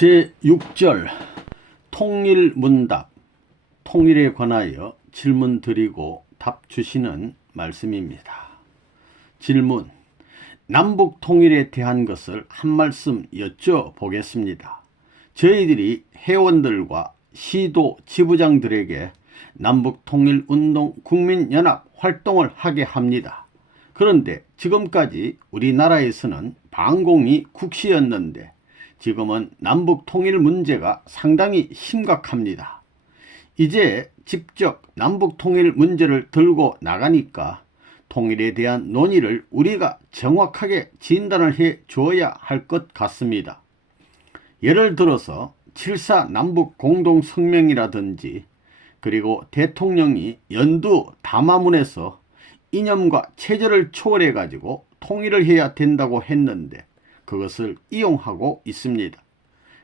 제6절 통일문답, 통일에 관하여 질문 드리고 답 주시는 말씀입니다. 질문: 남북 통일에 대한 것을 한 말씀 여쭤보겠습니다. 저희들이 회원들과 시도 지부장들에게 남북통일운동 국민연합 활동을 하게 합니다. 그런데 지금까지 우리나라에서는 반공이 국시였는데 지금은 남북통일 문제가 상당히 심각합니다. 이제 직접 남북통일 문제를 들고 나가니까 통일에 대한 논의를 우리가 정확하게 진단을 해 줘야 할 것 같습니다. 예를 들어서 7.4 남북 공동성명이라든지, 그리고 대통령이 연두 담화문에서 이념과 체제를 초월해 가지고 통일을 해야 된다고 했는데 그것을 이용하고 있습니다.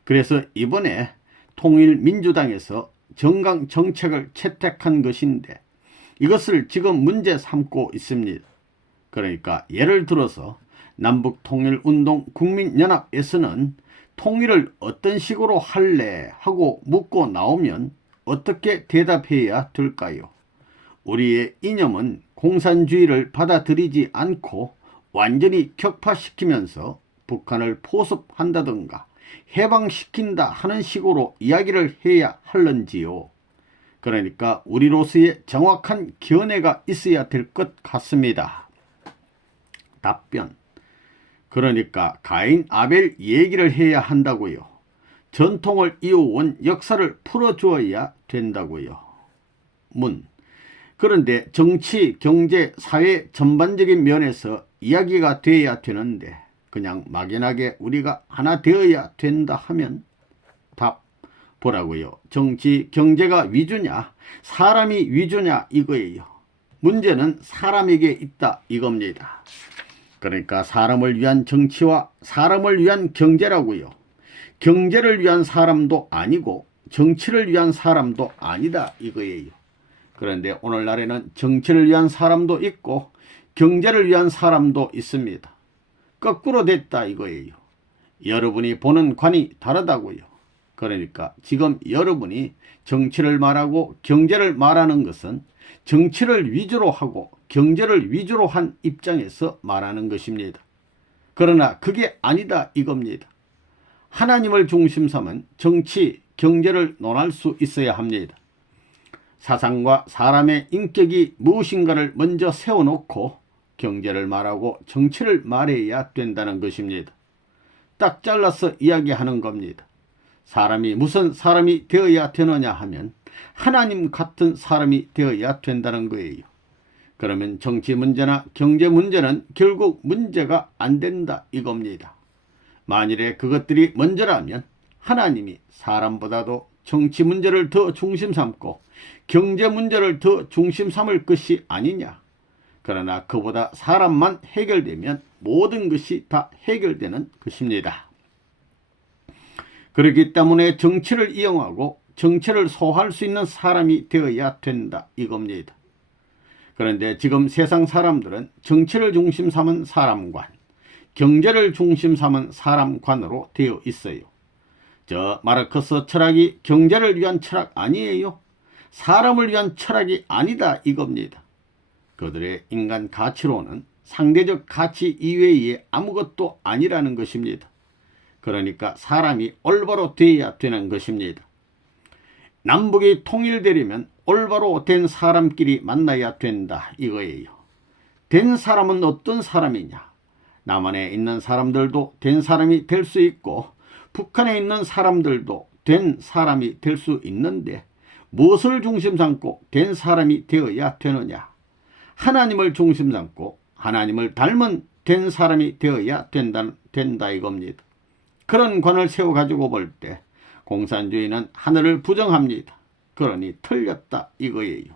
그래서 이번에 통일민주당에서 정강 정책을 채택한 것인데 이것을 지금 문제 삼고 있습니다. 그러니까 예를 들어서 남북통일운동 국민연합에서는 통일을 어떤 식으로 할래 하고 묻고 나오면 어떻게 대답해야 될까요? 우리의 이념은 공산주의를 받아들이지 않고 완전히 격파시키면서 북한을 포섭한다든가 해방시킨다 하는 식으로 이야기를 해야 할런지요. 그러니까 우리로서의 정확한 견해가 있어야 될 것 같습니다. 답변: 그러니까 가인 아벨 얘기를 해야 한다고요. 전통을 이어온 역사를 풀어주어야 된다고요. 문: 그런데 정치, 경제, 사회 전반적인 면에서 이야기가 돼야 되는데 그냥 막연하게 우리가 하나 되어야 된다 하면 답 보라고요. 정치, 경제가 위주냐 사람이 위주냐 이거예요. 문제는 사람에게 있다 이겁니다. 그러니까 사람을 위한 정치와 사람을 위한 경제라고요. 경제를 위한 사람도 아니고 정치를 위한 사람도 아니다 이거예요. 그런데 오늘날에는 정치를 위한 사람도 있고 경제를 위한 사람도 있습니다. 거꾸로 됐다 이거예요. 여러분이 보는 관이 다르다고요. 그러니까 지금 여러분이 정치를 말하고 경제를 말하는 것은 정치를 위주로 하고 경제를 위주로 한 입장에서 말하는 것입니다. 그러나 그게 아니다 이겁니다. 하나님을 중심 삼은 정치, 경제를 논할 수 있어야 합니다. 사상과 사람의 인격이 무엇인가를 먼저 세워놓고 경제를 말하고 정치를 말해야 된다는 것입니다. 딱 잘라서 이야기하는 겁니다. 사람이 무슨 사람이 되어야 되느냐 하면 하나님 같은 사람이 되어야 된다는 거예요. 그러면 정치 문제나 경제 문제는 결국 문제가 안 된다 이겁니다. 만일에 그것들이 먼저라면 하나님이 사람보다도 정치 문제를 더 중심 삼고 경제 문제를 더 중심 삼을 것이 아니냐. 그러나 그보다 사람만 해결되면 모든 것이 다 해결되는 것입니다. 그렇기 때문에 정치를 이용하고 정치를 소화할 수 있는 사람이 되어야 된다 이겁니다. 그런데 지금 세상 사람들은 정치를 중심 삼은 사람관, 경제를 중심 삼은 사람관으로 되어 있어요. 저 마르크스 철학이 경제를 위한 철학 아니에요. 사람을 위한 철학이 아니다 이겁니다. 그들의 인간 가치로는 상대적 가치 이외에 아무것도 아니라는 것입니다. 그러니까 사람이 올바로 되어야 되는 것입니다. 남북이 통일되려면 올바로 된 사람끼리 만나야 된다 이거예요. 된 사람은 어떤 사람이냐? 남한에 있는 사람들도 된 사람이 될 수 있고 북한에 있는 사람들도 된 사람이 될 수 있는데 무엇을 중심 삼고 된 사람이 되어야 되느냐? 하나님을 중심 삼고 하나님을 닮은 된 사람이 되어야 된다 이겁니다. 그런 관을 세워가지고 볼 때 공산주의는 하늘을 부정합니다. 그러니 틀렸다 이거예요.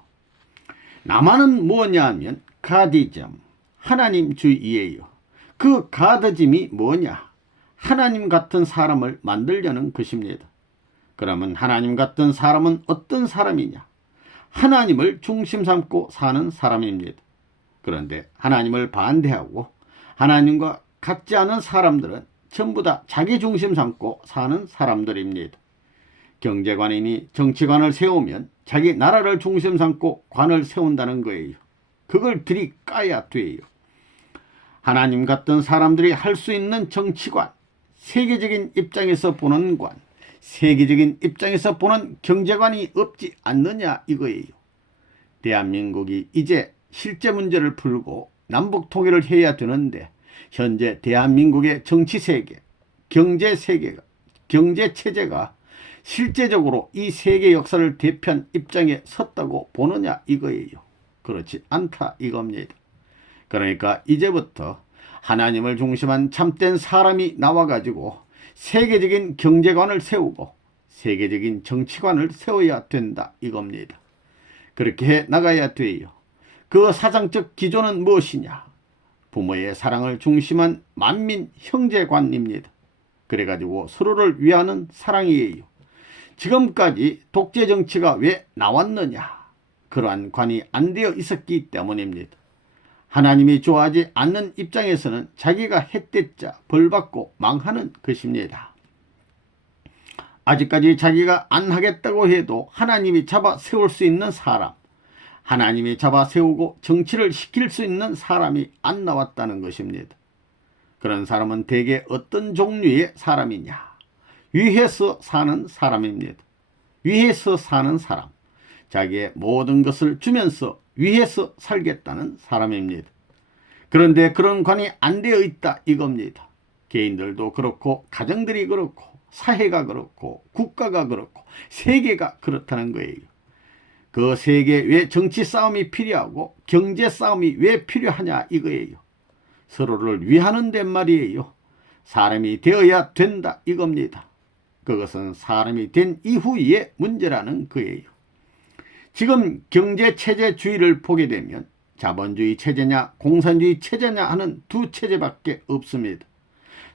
남한은 뭐냐 하면 가디즘, 하나님주의예요. 그 가드짐이 뭐냐? 하나님 같은 사람을 만들려는 것입니다. 그러면 하나님 같은 사람은 어떤 사람이냐? 하나님을 중심 삼고 사는 사람입니다. 그런데 하나님을 반대하고 하나님과 같지 않은 사람들은 전부 다 자기 중심 삼고 사는 사람들입니다. 경제관이니 정치관을 세우면 자기 나라를 중심 삼고 관을 세운다는 거예요. 그걸 들이 까야 돼요. 하나님 같은 사람들이 할 수 있는 정치관, 세계적인 입장에서 보는 관, 세계적인 입장에서 보는 경제관이 없지 않느냐 이거예요. 대한민국이 이제 실제 문제를 풀고 남북 통일을 해야 되는데 현재 대한민국의 정치세계, 경제세계가, 경제체제가 실제적으로 이 세계 역사를 대표한 입장에 섰다고 보느냐 이거예요. 그렇지 않다 이겁니다. 그러니까 이제부터 하나님을 중심한 참된 사람이 나와가지고 세계적인 경제관을 세우고 세계적인 정치관을 세워야 된다 이겁니다. 그렇게 해 나가야 돼요. 그 사상적 기조는 무엇이냐? 부모의 사랑을 중심한 만민 형제관입니다. 그래가지고 서로를 위하는 사랑이에요. 지금까지 독재 정치가 왜 나왔느냐? 그러한 관이 안 되어 있었기 때문입니다. 하나님이 좋아하지 않는 입장에서는 자기가 햇대자 벌받고 망하는 것입니다. 아직까지 자기가 안 하겠다고 해도 하나님이 잡아 세울 수 있는 사람, 하나님이 잡아 세우고 정치를 시킬 수 있는 사람이 안 나왔다는 것입니다. 그런 사람은 대개 어떤 종류의 사람이냐? 위에서 사는 사람입니다. 위에서 사는 사람. 자기의 모든 것을 주면서 위에서 살겠다는 사람입니다. 그런데 그런 관이 안 되어 있다 이겁니다. 개인들도 그렇고 가정들이 그렇고 사회가 그렇고 국가가 그렇고 세계가 그렇다는 거예요. 그 세계에 왜 정치 싸움이 필요하고 경제 싸움이 왜 필요하냐 이거예요. 서로를 위하는 데 말이에요. 사람이 되어야 된다 이겁니다. 그것은 사람이 된 이후의 문제라는 거예요. 지금 경제체제주의를 보게 되면 자본주의 체제냐 공산주의 체제냐 하는 두 체제밖에 없습니다.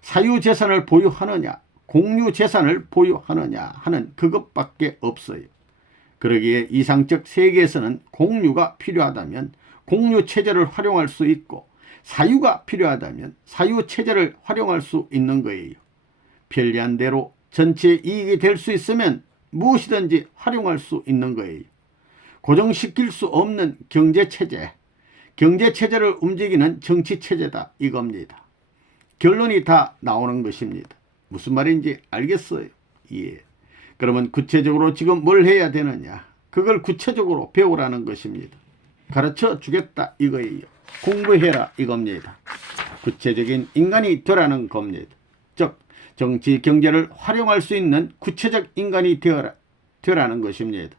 사유재산을 보유하느냐 공유재산을 보유하느냐 하는 그것밖에 없어요. 그러기에 이상적 세계에서는 공유가 필요하다면 공유체제를 활용할 수 있고 사유가 필요하다면 사유체제를 활용할 수 있는 거예요. 편리한 대로 전체 이익이 될 수 있으면 무엇이든지 활용할 수 있는 거예요. 고정시킬 수 없는 경제체제, 경제체제를 움직이는 정치체제다 이겁니다. 결론이 다 나오는 것입니다. 무슨 말인지 알겠어요? 예. 그러면 구체적으로 지금 뭘 해야 되느냐? 그걸 구체적으로 배우라는 것입니다. 가르쳐 주겠다 이거예요. 공부해라 이겁니다. 구체적인 인간이 되라는 겁니다. 즉 정치 경제를 활용할 수 있는 구체적 인간이 되라는 것입니다.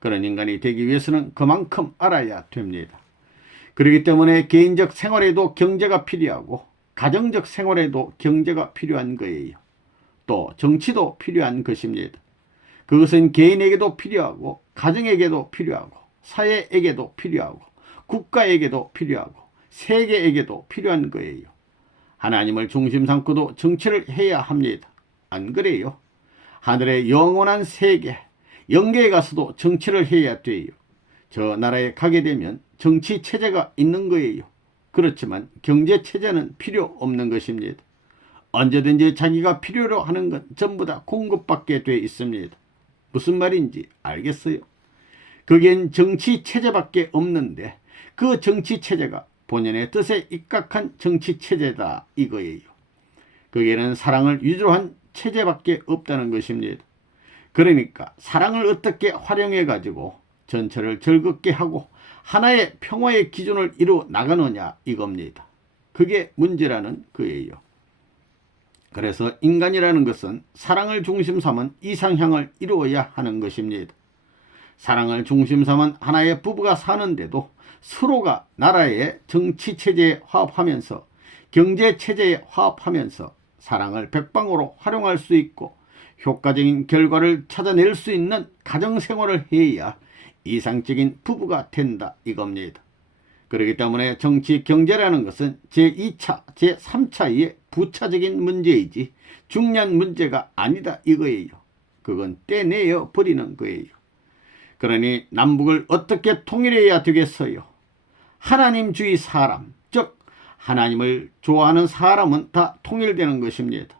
그런 인간이 되기 위해서는 그만큼 알아야 됩니다. 그렇기 때문에 개인적 생활에도 경제가 필요하고 가정적 생활에도 경제가 필요한 거예요. 또 정치도 필요한 것입니다. 그것은 개인에게도 필요하고 가정에게도 필요하고 사회에게도 필요하고 국가에게도 필요하고 세계에게도 필요한 거예요. 하나님을 중심 삼고도 정치를 해야 합니다. 안 그래요? 하늘의 영원한 세계, 영계에 가서도 정치를 해야 돼요. 저 나라에 가게 되면 정치체제가 있는 거예요. 그렇지만 경제체제는 필요 없는 것입니다. 언제든지 자기가 필요로 하는 건 전부 다 공급받게 돼 있습니다. 무슨 말인지 알겠어요? 그겐 정치체제밖에 없는데 그 정치체제가 본연의 뜻에 입각한 정치체제다 이거예요. 거기에는 사랑을 위주로 한 체제밖에 없다는 것입니다. 그러니까 사랑을 어떻게 활용해 가지고 전체를 즐겁게 하고 하나의 평화의 기준을 이루어 나가느냐 이겁니다. 그게 문제라는 거예요. 그래서 인간이라는 것은 사랑을 중심 삼은 이상향을 이루어야 하는 것입니다. 사랑을 중심 삼은 하나의 부부가 사는데도 서로가 나라의 정치체제에 화합하면서 경제체제에 화합하면서 사랑을 백방으로 활용할 수 있고 효과적인 결과를 찾아낼 수 있는 가정생활을 해야 이상적인 부부가 된다 이겁니다. 그렇기 때문에 정치 경제라는 것은 제2차, 제3차의 부차적인 문제이지 중요한 문제가 아니다 이거예요. 그건 떼내어 버리는 거예요. 그러니 남북을 어떻게 통일해야 되겠어요? 하나님주의 사람, 즉 하나님을 좋아하는 사람은 다 통일되는 것입니다.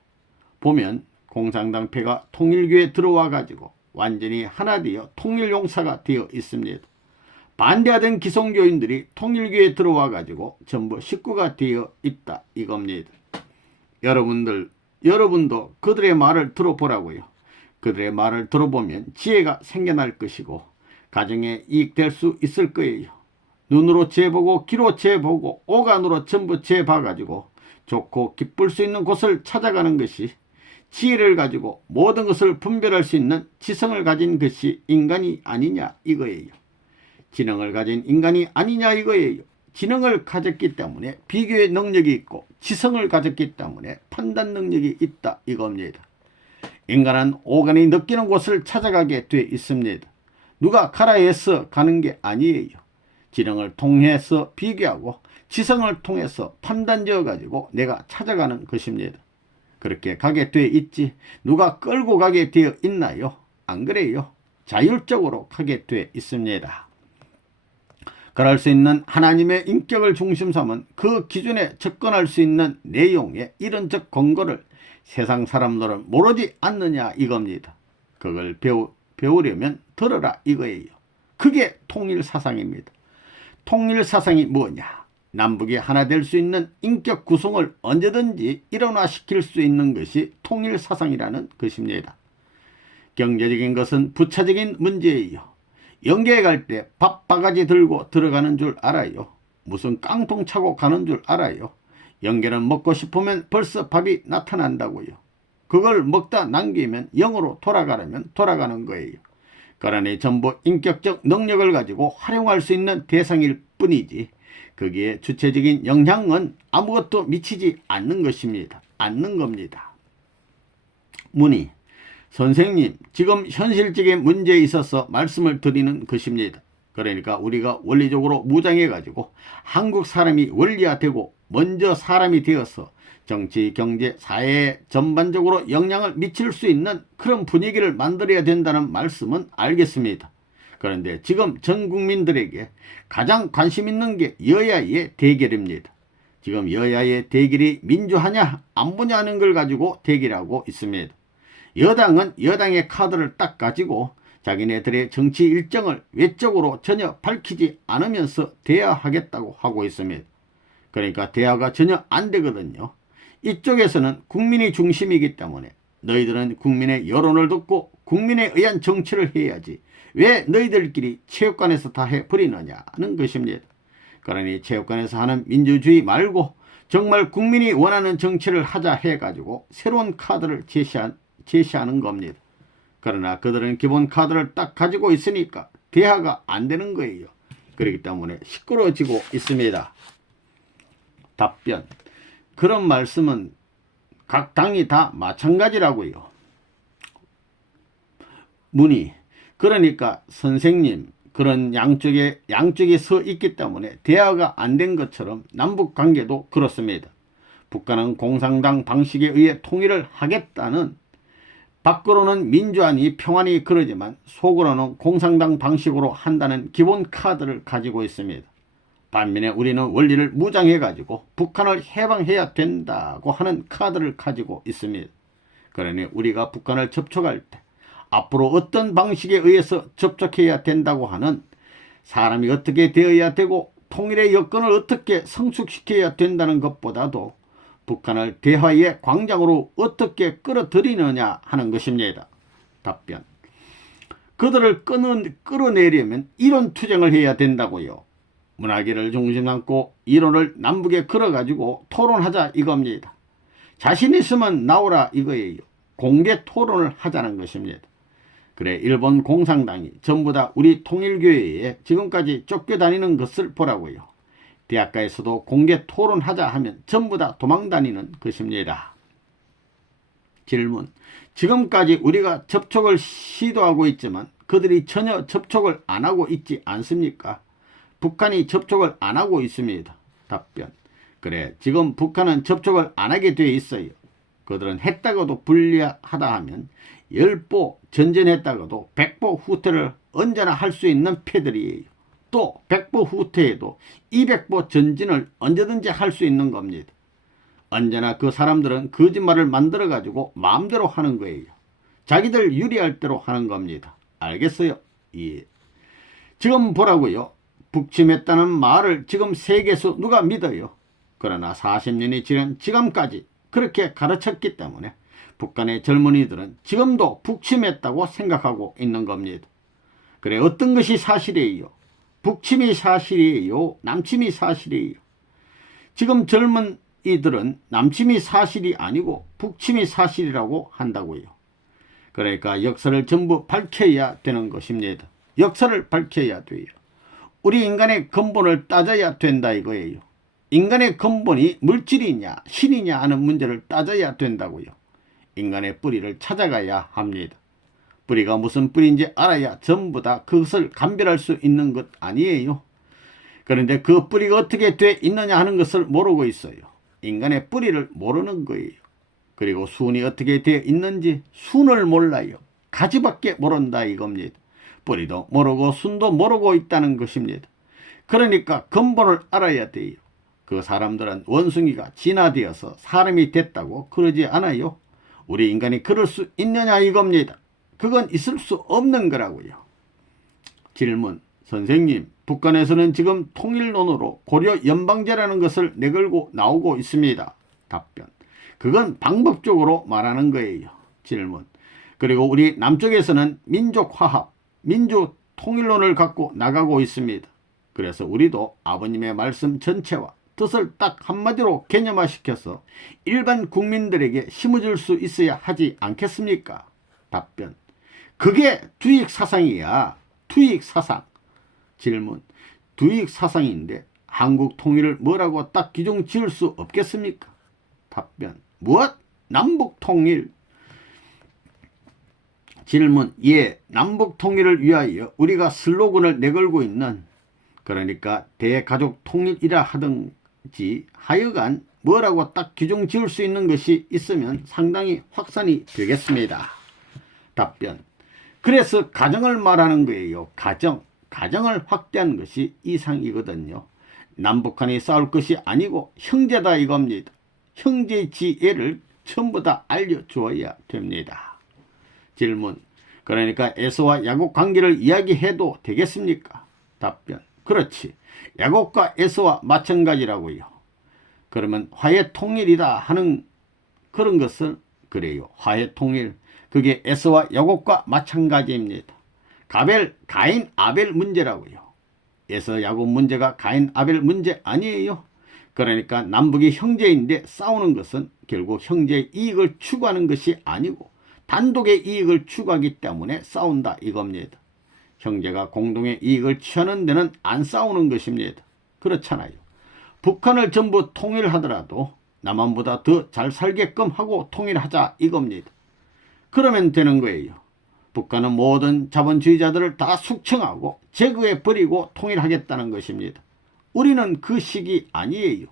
보면 공산당패가 통일교에 들어와 가지고 완전히 하나 되어 통일용사가 되어 있습니다. 반대하던 기성교인들이 통일교에 들어와 가지고 전부 식구가 되어 있다 이겁니다. 여러분도 그들의 말을 들어보라고요. 그들의 말을 들어보면 지혜가 생겨날 것이고 가정에 이익될 수 있을 거예요. 눈으로 재보고 귀로 재보고 오간으로 전부 재봐가지고 좋고 기쁠 수 있는 곳을 찾아가는 것이 지혜를 가지고 모든 것을 분별할 수 있는 지성을 가진 것이 인간이 아니냐 이거예요. 지능을 가진 인간이 아니냐 이거예요. 지능을 가졌기 때문에 비교의 능력이 있고 지성을 가졌기 때문에 판단 능력이 있다 이겁니다. 인간은 오간이 느끼는 곳을 찾아가게 돼 있습니다. 누가 가라 해서 가는 게 아니에요. 지능을 통해서 비교하고 지성을 통해서 판단지어 가지고 내가 찾아가는 것입니다. 그렇게 가게 돼 있지 누가 끌고 가게 되어 있나요? 안 그래요. 자율적으로 가게 돼 있습니다. 그럴 수 있는 하나님의 인격을 중심 삼은 그 기준에 접근할 수 있는 내용의 이론적 근거를 세상 사람들은 모르지 않느냐 이겁니다. 그걸 배우려면 들어라 이거예요. 그게 통일사상입니다. 통일사상이 뭐냐? 남북이 하나 될 수 있는 인격 구성을 언제든지 일원화시킬 수 있는 것이 통일사상이라는 것입니다. 경제적인 것은 부차적인 문제예요. 연계에 갈 때 밥 바가지 들고 들어가는 줄 알아요? 무슨 깡통 차고 가는 줄 알아요? 연계는 먹고 싶으면 벌써 밥이 나타난다고요. 그걸 먹다 남기면 영으로 돌아가려면 돌아가는 거예요. 그러니 전부 인격적 능력을 가지고 활용할 수 있는 대상일 뿐이지 거기에 주체적인 영향은 아무것도 미치지 않는 것입니다. 않는 겁니다. 문의 선생님, 지금 현실적인 문제에 있어서 말씀을 드리는 것입니다. 그러니까 우리가 원리적으로 무장해 가지고 한국 사람이 원리화되고 먼저 사람이 되어서 정치, 경제, 사회에 전반적으로 영향을 미칠 수 있는 그런 분위기를 만들어야 된다는 말씀은 알겠습니다. 그런데 지금 전 국민들에게 가장 관심 있는 게 여야의 대결입니다. 지금 여야의 대결이 민주하냐 안보냐는 걸 가지고 대결하고 있습니다. 여당은 여당의 카드를 딱 가지고 자기네들의 정치 일정을 외적으로 전혀 밝히지 않으면서 대화하겠다고 하고 있습니다. 그러니까 대화가 전혀 안 되거든요. 이쪽에서는 국민이 중심이기 때문에 너희들은 국민의 여론을 듣고 국민에 의한 정치를 해야지 왜 너희들끼리 체육관에서 다 해버리느냐는 것입니다. 그러니 체육관에서 하는 민주주의 말고 정말 국민이 원하는 정치를 하자 해가지고 새로운 카드를 제시하는 겁니다. 그러나 그들은 기본 카드를 딱 가지고 있으니까 대화가 안 되는 거예요. 그렇기 때문에 시끄러워지고 있습니다. 답변. 그런 말씀은 각 당이 다 마찬가지라고요. 문의. 그러니까 선생님 그런 양쪽에 서 있기 때문에 대화가 안 된 것처럼 남북관계도 그렇습니다. 북한은 공산당 방식에 의해 통일을 하겠다는 밖으로는 민주안이 평안이 그러지만 속으로는 공산당 방식으로 한다는 기본 카드를 가지고 있습니다. 반면에 우리는 원리를 무장해 가지고 북한을 해방해야 된다고 하는 카드를 가지고 있습니다. 그러니 우리가 북한을 접촉할 때 앞으로 어떤 방식에 의해서 접촉해야 된다고 하는 사람이 어떻게 되어야 되고 통일의 여건을 어떻게 성숙시켜야 된다는 것보다도 북한을 대화의 광장으로 어떻게 끌어들이느냐 하는 것입니다. 답변. 그들을 끌어내려면 이론투쟁을 해야 된다고요. 문화계를 중심 삼고 이론을 남북에 걸어가지고 토론하자 이겁니다. 자신 있으면 나오라 이거예요. 공개 토론을 하자는 것입니다. 그래 일본 공산당이 전부 다 우리 통일교회에 지금까지 쫓겨다니는 것을 보라고요. 대학가에서도 공개 토론하자 하면 전부 다 도망다니는 것입니다. 질문. 지금까지 우리가 접촉을 시도하고 있지만 그들이 전혀 접촉을 안 하고 있지 않습니까? 북한이 접촉을 안 하고 있습니다. 답변. 그래 지금 북한은 접촉을 안 하게 돼 있어요. 그들은 했다가도 불리하다 하면 10보 전전했다가도 100보 후퇴를 언제나 할 수 있는 패들이에요. 또 100보 후퇴에도 200보 전진을 언제든지 할 수 있는 겁니다. 언제나 그 사람들은 거짓말을 만들어 가지고 마음대로 하는 거예요. 자기들 유리할 대로 하는 겁니다. 알겠어요? 예. 지금 보라고요. 북침했다는 말을 지금 세계에서 누가 믿어요? 그러나 40년이 지난 지금까지 그렇게 가르쳤기 때문에 북한의 젊은이들은 지금도 북침했다고 생각하고 있는 겁니다. 그래, 어떤 것이 사실이에요? 북침이 사실이에요? 남침이 사실이에요? 지금 젊은 이들은 남침이 사실이 아니고 북침이 사실이라고 한다고요. 그러니까 역사를 전부 밝혀야 되는 것입니다. 역사를 밝혀야 돼요. 우리 인간의 근본을 따져야 된다 이거예요. 인간의 근본이 물질이냐 신이냐 하는 문제를 따져야 된다고요. 인간의 뿌리를 찾아가야 합니다. 뿌리가 무슨 뿌리인지 알아야 전부 다 그것을 감별할 수 있는 것 아니에요. 그런데 그 뿌리가 어떻게 돼 있느냐 하는 것을 모르고 있어요. 인간의 뿌리를 모르는 거예요. 그리고 순이 어떻게 되어 있는지 순을 몰라요. 가지밖에 모른다 이겁니다. 뿌리도 모르고 순도 모르고 있다는 것입니다. 그러니까 근본을 알아야 돼요. 그 사람들은 원숭이가 진화되어서 사람이 됐다고 그러지 않아요. 우리 인간이 그럴 수 있느냐 이겁니다. 그건 있을 수 없는 거라고요. 질문. 선생님, 북한에서는 지금 통일론으로 고려 연방제라는 것을 내걸고 나오고 있습니다. 답변. 그건 방법적으로 말하는 거예요. 질문. 그리고 우리 남쪽에서는 민족화합, 민주통일론을 갖고 나가고 있습니다. 그래서 우리도 아버님의 말씀 전체와 뜻을 딱 한마디로 개념화시켜서 일반 국민들에게 심어줄 수 있어야 하지 않겠습니까? 답변. 그게 투익사상이야. 투익사상. 질문. 투익사상인데 한국 통일을 뭐라고 딱 규정 지을 수 없겠습니까? 답변. 무엇? 남북통일. 질문. 예, 남북통일을 위하여 우리가 슬로건을 내걸고 있는, 그러니까 대가족통일이라 하든지 하여간 뭐라고 딱 규정 지을 수 있는 것이 있으면 상당히 확산이 되겠습니다. 답변. 그래서 가정을 말하는 거예요. 가정을 확대한 것이 이상이거든요. 남북한이 싸울 것이 아니고 형제다 이겁니다. 형제 지혜를 전부 다 알려주어야 됩니다. 질문. 그러니까 에서와 야곱 관계를 이야기해도 되겠습니까? 답변. 그렇지. 야곱과 에서와 마찬가지라고요. 그러면 화해통일이다 하는 그런 것은 그래요. 화해통일. 그게 에서와 야곱과 마찬가지입니다. 가인, 아벨 문제라고요. 에서, 야곱 문제가 가인, 아벨 문제 아니에요. 그러니까 남북이 형제인데 싸우는 것은 결국 형제의 이익을 추구하는 것이 아니고 단독의 이익을 추구하기 때문에 싸운다 이겁니다. 형제가 공동의 이익을 취하는 데는 안 싸우는 것입니다. 그렇잖아요. 북한을 전부 통일하더라도 남한보다 더 잘 살게끔 하고 통일하자 이겁니다. 그러면 되는 거예요. 북한은 모든 자본주의자들을 다 숙청하고 제거해버리고 통일하겠다는 것입니다. 우리는 그 식이 아니에요.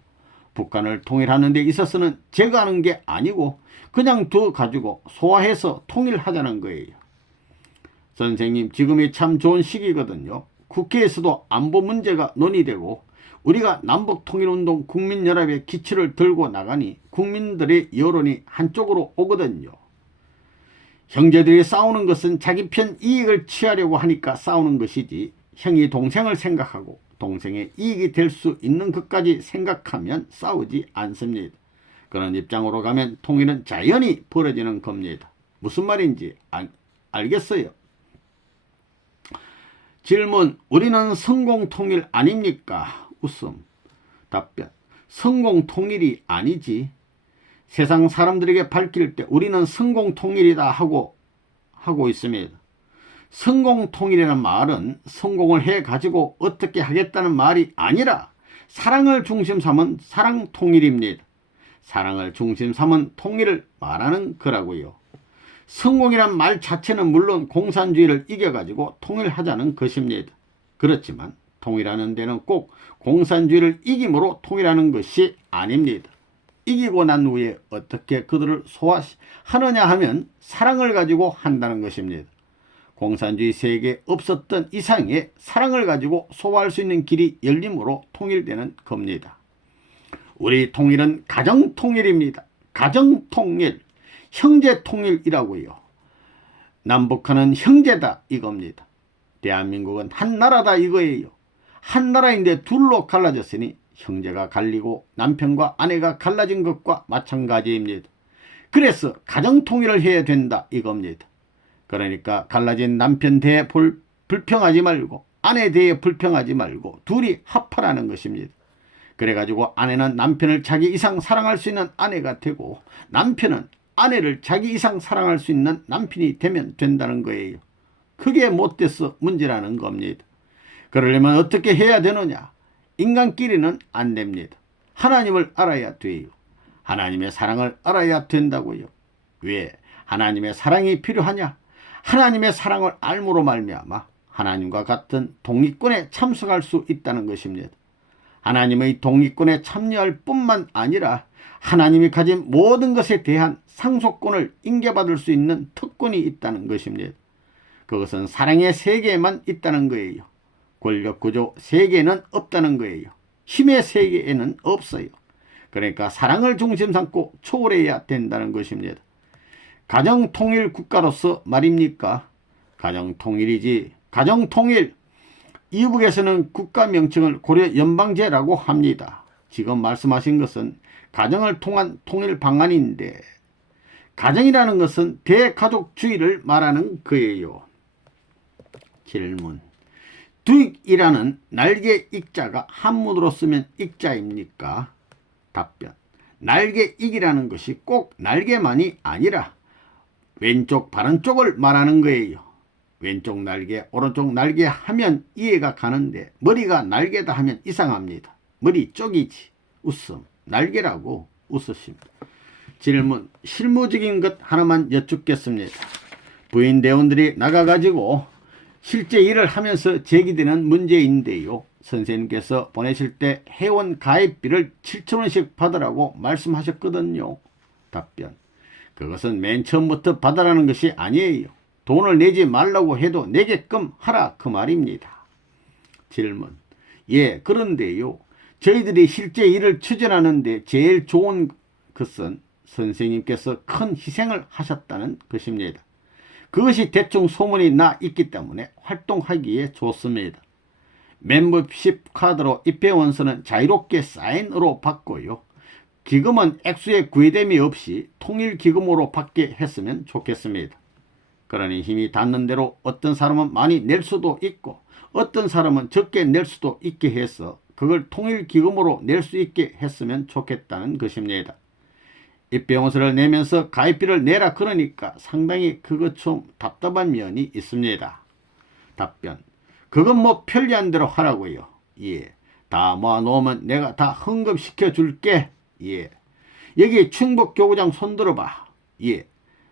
북한을 통일하는 데 있어서는 제거하는 게 아니고 그냥 둬가지고 소화해서 통일하자는 거예요. 선생님, 지금이 참 좋은 시기거든요. 국회에서도 안보 문제가 논의되고 우리가 남북통일운동 국민연합의 기치를 들고 나가니 국민들의 여론이 한쪽으로 오거든요. 형제들이 싸우는 것은 자기 편 이익을 취하려고 하니까 싸우는 것이지 형이 동생을 생각하고 동생의 이익이 될 수 있는 것까지 생각하면 싸우지 않습니다. 그런 입장으로 가면 통일은 자연히 벌어지는 겁니다. 무슨 말인지 알겠어요? 질문. 우리는 성공통일 아닙니까? 웃음. 답변. 성공통일이 아니지. 세상 사람들에게 밝힐 때 우리는 성공통일이다 하고 있습니다. 성공통일이라는 말은 성공을 해가지고 어떻게 하겠다는 말이 아니라 사랑을 중심 삼은 사랑통일입니다. 사랑을 중심 삼은 통일을 말하는 거라고요. 성공이란 말 자체는 물론 공산주의를 이겨가지고 통일하자는 것입니다. 그렇지만 통일하는 데는 꼭 공산주의를 이김으로 통일하는 것이 아닙니다. 이기고 난 후에 어떻게 그들을 소화하느냐 하면 사랑을 가지고 한다는 것입니다. 공산주의 세계에 없었던 이상의 사랑을 가지고 소화할 수 있는 길이 열림으로 통일되는 겁니다. 우리 통일은 가정통일입니다. 가정통일, 형제통일이라고요. 남북한은 형제다 이겁니다. 대한민국은 한 나라다 이거예요. 한 나라인데 둘로 갈라졌으니 형제가 갈리고 남편과 아내가 갈라진 것과 마찬가지입니다. 그래서 가정통일을 해야 된다 이겁니다. 그러니까 갈라진 남편 대해 불평하지 말고 아내 대해 불평하지 말고 둘이 합하라는 것입니다. 그래가지고 아내는 남편을 자기 이상 사랑할 수 있는 아내가 되고 남편은 아내를 자기 이상 사랑할 수 있는 남편이 되면 된다는 거예요. 그게 못돼서 문제라는 겁니다. 그러려면 어떻게 해야 되느냐? 인간끼리는 안 됩니다. 하나님을 알아야 돼요. 하나님의 사랑을 알아야 된다고요. 왜? 하나님의 사랑이 필요하냐? 하나님의 사랑을 알므로 말미암아 하나님과 같은 동의권에 참석할 수 있다는 것입니다. 하나님의 동의권에 참여할 뿐만 아니라 하나님이 가진 모든 것에 대한 상속권을 인계받을 수 있는 특권이 있다는 것입니다. 그것은 사랑의 세계에만 있다는 거예요. 권력구조 세계에는 없다는 거예요. 힘의 세계에는 없어요. 그러니까 사랑을 중심 삼고 초월해야 된다는 것입니다. 가정통일 국가로서 말입니까? 가정통일이지. 가정통일, 이북에서는 국가 명칭을 고려연방제라고 합니다. 지금 말씀하신 것은 가정을 통한 통일 방안인데 가정이라는 것은 대가족주의를 말하는 거예요. 질문. 두익이라는 날개 익자가 한문으로 쓰면 익자입니까? 답변. 날개 익이라는 것이 꼭 날개만이 아니라 왼쪽 바른쪽을 말하는 거예요. 왼쪽 날개 오른쪽 날개 하면 이해가 가는데 머리가 날개다 하면 이상합니다. 머리 쪽이지. 웃음. 날개라고 웃으십니다. 질문. 실무적인 것 하나만 여쭙겠습니다. 부인 대원들이 나가가지고 실제 일을 하면서 제기되는 문제인데요. 선생님께서 보내실 때 회원 가입비를 7,000원씩 받으라고 말씀하셨거든요. 답변. 그것은 맨 처음부터 받으라는 것이 아니에요. 돈을 내지 말라고 해도 내게끔 하라 그 말입니다. 질문. 예, 그런데요. 저희들이 실제 일을 추진하는데 제일 좋은 것은 선생님께서 큰 희생을 하셨다는 것입니다. 그것이 대충 소문이 나 있기 때문에 활동하기에 좋습니다. 멤버십 카드로 입회원서는 자유롭게 사인으로 받고요. 기금은 액수에 구애됨이 없이 통일기금으로 받게 했으면 좋겠습니다. 그러니 힘이 닿는 대로 어떤 사람은 많이 낼 수도 있고 어떤 사람은 적게 낼 수도 있게 해서 그걸 통일기금으로 낼 수 있게 했으면 좋겠다는 것입니다. 입회원서를 내면서 가입비를 내라 그러니까 상당히 그것 좀 답답한 면이 있습니다. 답변. 그건 뭐 편리한 대로 하라고요. 예. 다 모아놓으면 내가 다 헌금시켜 줄게. 예. 여기 충북교구장 손들어봐. 예.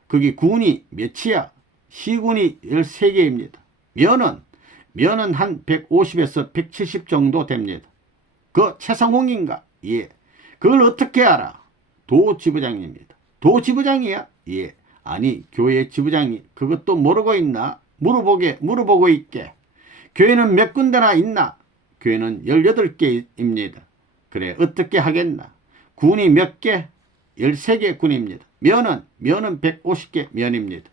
거기 군이 몇이야? 시군이 13개입니다. 면은 한 150에서 170 정도 됩니다. 그 최상홍인가? 예. 그걸 어떻게 알아? 도지부장입니다. 도지부장이야? 예. 아니 교회 지부장이 그것도 모르고 있나? 물어보고 있게. 교회는 몇 군데나 있나? 교회는 18개입니다. 그래 어떻게 하겠나? 군이 몇 개? 13개 군입니다. 면은 150개 면입니다.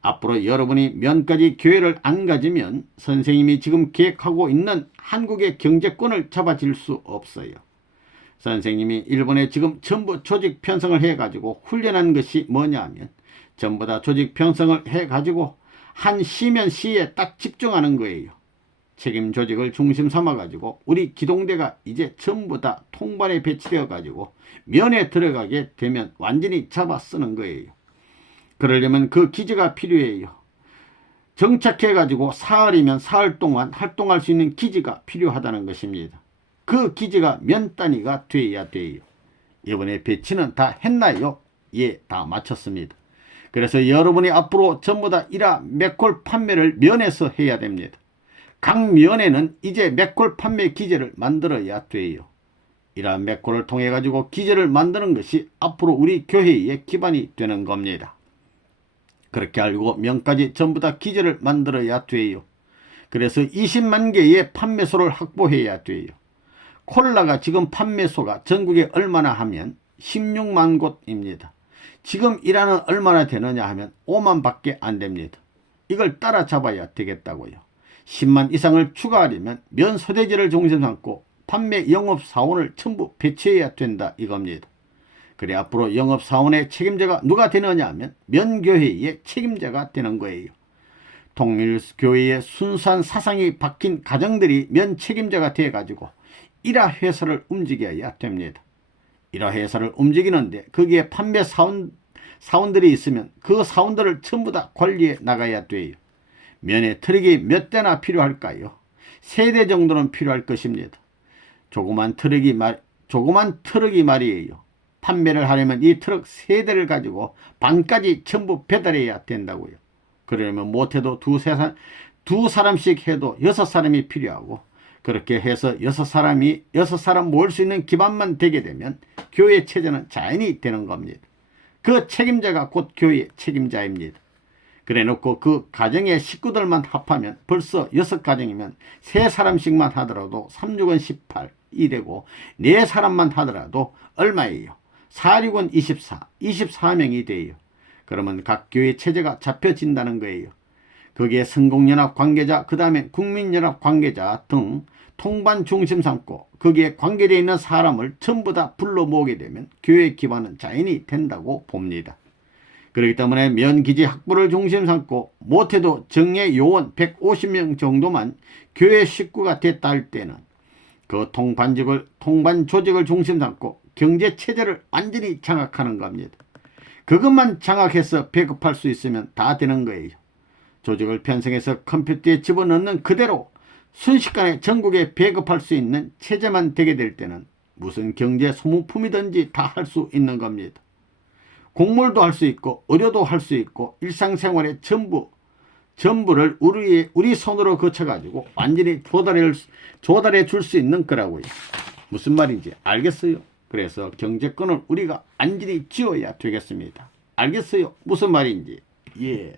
앞으로 여러분이 면까지 교회를 안 가지면 선생님이 지금 계획하고 있는 한국의 경제권을 잡아질 수 없어요. 선생님이 일본에 지금 전부 조직 편성을 해가지고 훈련한 것이 뭐냐면 전부 다 조직 편성을 해가지고 한 시면 시에 딱 집중하는 거예요. 책임 조직을 중심 삼아가지고 우리 기동대가 이제 전부 다 통반에 배치되어가지고 면에 들어가게 되면 완전히 잡아 쓰는 거예요. 그러려면 그 기지가 필요해요. 정착해가지고 사흘이면 사흘 동안 활동할 수 있는 기지가 필요하다는 것입니다. 그 기지가 면 단위가 돼야 돼요. 이번에 배치는 다 했나요? 예, 다 마쳤습니다. 그래서 여러분이 앞으로 전부 다 일화 맥콜 판매를 면에서 해야 됩니다. 각 면에는 이제 맥콜 판매 기제를 만들어야 돼요. 일화 맥콜을 통해 가지고 기제를 만드는 것이 앞으로 우리 교회의 기반이 되는 겁니다. 그렇게 알고 면까지 전부 다 기제를 만들어야 돼요. 그래서 20만 개의 판매소를 확보해야 돼요. 콜라가 지금 판매소가 전국에 얼마나 하면 16만 곳입니다. 지금 일하는 얼마나 되느냐 하면 5만 밖에 안 됩니다. 이걸 따라잡아야 되겠다고요. 10만 이상을 추가하려면 면 소재지를 중심 삼고 판매 영업사원을 전부 배치해야 된다 이겁니다. 그래 앞으로 영업사원의 책임자가 누가 되느냐 하면 면교회의 책임자가 되는 거예요. 통일교회의 순수한 사상이 박힌 가정들이 면 책임자가 돼가지고 일화회사를 움직여야 됩니다. 일화회사를 움직이는데 거기에 판매 사원들이 있으면 그 사원들을 전부 다 관리해 나가야 돼요. 면의 트럭이 몇 대나 필요할까요? 3대 정도는 필요할 것입니다. 조그만 트럭이 말이에요. 판매를 하려면 이 트럭 3대를 가지고 반까지 전부 배달해야 된다고요. 그러려면 못해도 두 사람씩 해도 6사람이 필요하고, 그렇게 해서 6사람 모을 수 있는 기반만 되게 되면 교회 체제는 자연히 되는 겁니다. 그 책임자가 곧 교회의 책임자입니다. 그래 놓고 그 가정의 식구들만 합하면 벌써 6가정이면 3사람씩만 하더라도 3, 6은 18 이되고 4사람만 하더라도 얼마예요? 4, 6은 24, 24명이 돼요. 그러면 각 교회 체제가 잡혀진다는 거예요. 거기에 성공연합 관계자, 그 다음에 국민연합 관계자 등 통반 중심 삼고 거기에 관계되어 있는 사람을 전부 다 불러 모으게 되면 교회 기반은 자연히 된다고 봅니다. 그렇기 때문에 면기지 학부를 중심 삼고 못해도 정예 요원 150명 정도만 교회 식구가 됐다 할 때는 그 통반 조직을 중심 삼고 경제체제를 완전히 장악하는 겁니다. 그것만 장악해서 배급할 수 있으면 다 되는 거예요. 조직을 편성해서 컴퓨터에 집어넣는 그대로 순식간에 전국에 배급할 수 있는 체제만 되게 될 때는 무슨 경제 소모품이든지 다 할 수 있는 겁니다. 공물도 할 수 있고 의료도 할 수 있고 일상생활의 전부를 우리 손으로 거쳐가지고 완전히 조달해 줄 수 있는 거라고요. 무슨 말인지 알겠어요? 그래서 경제권을 우리가 완전히 쥐어야 되겠습니다. 알겠어요? 무슨 말인지. 예.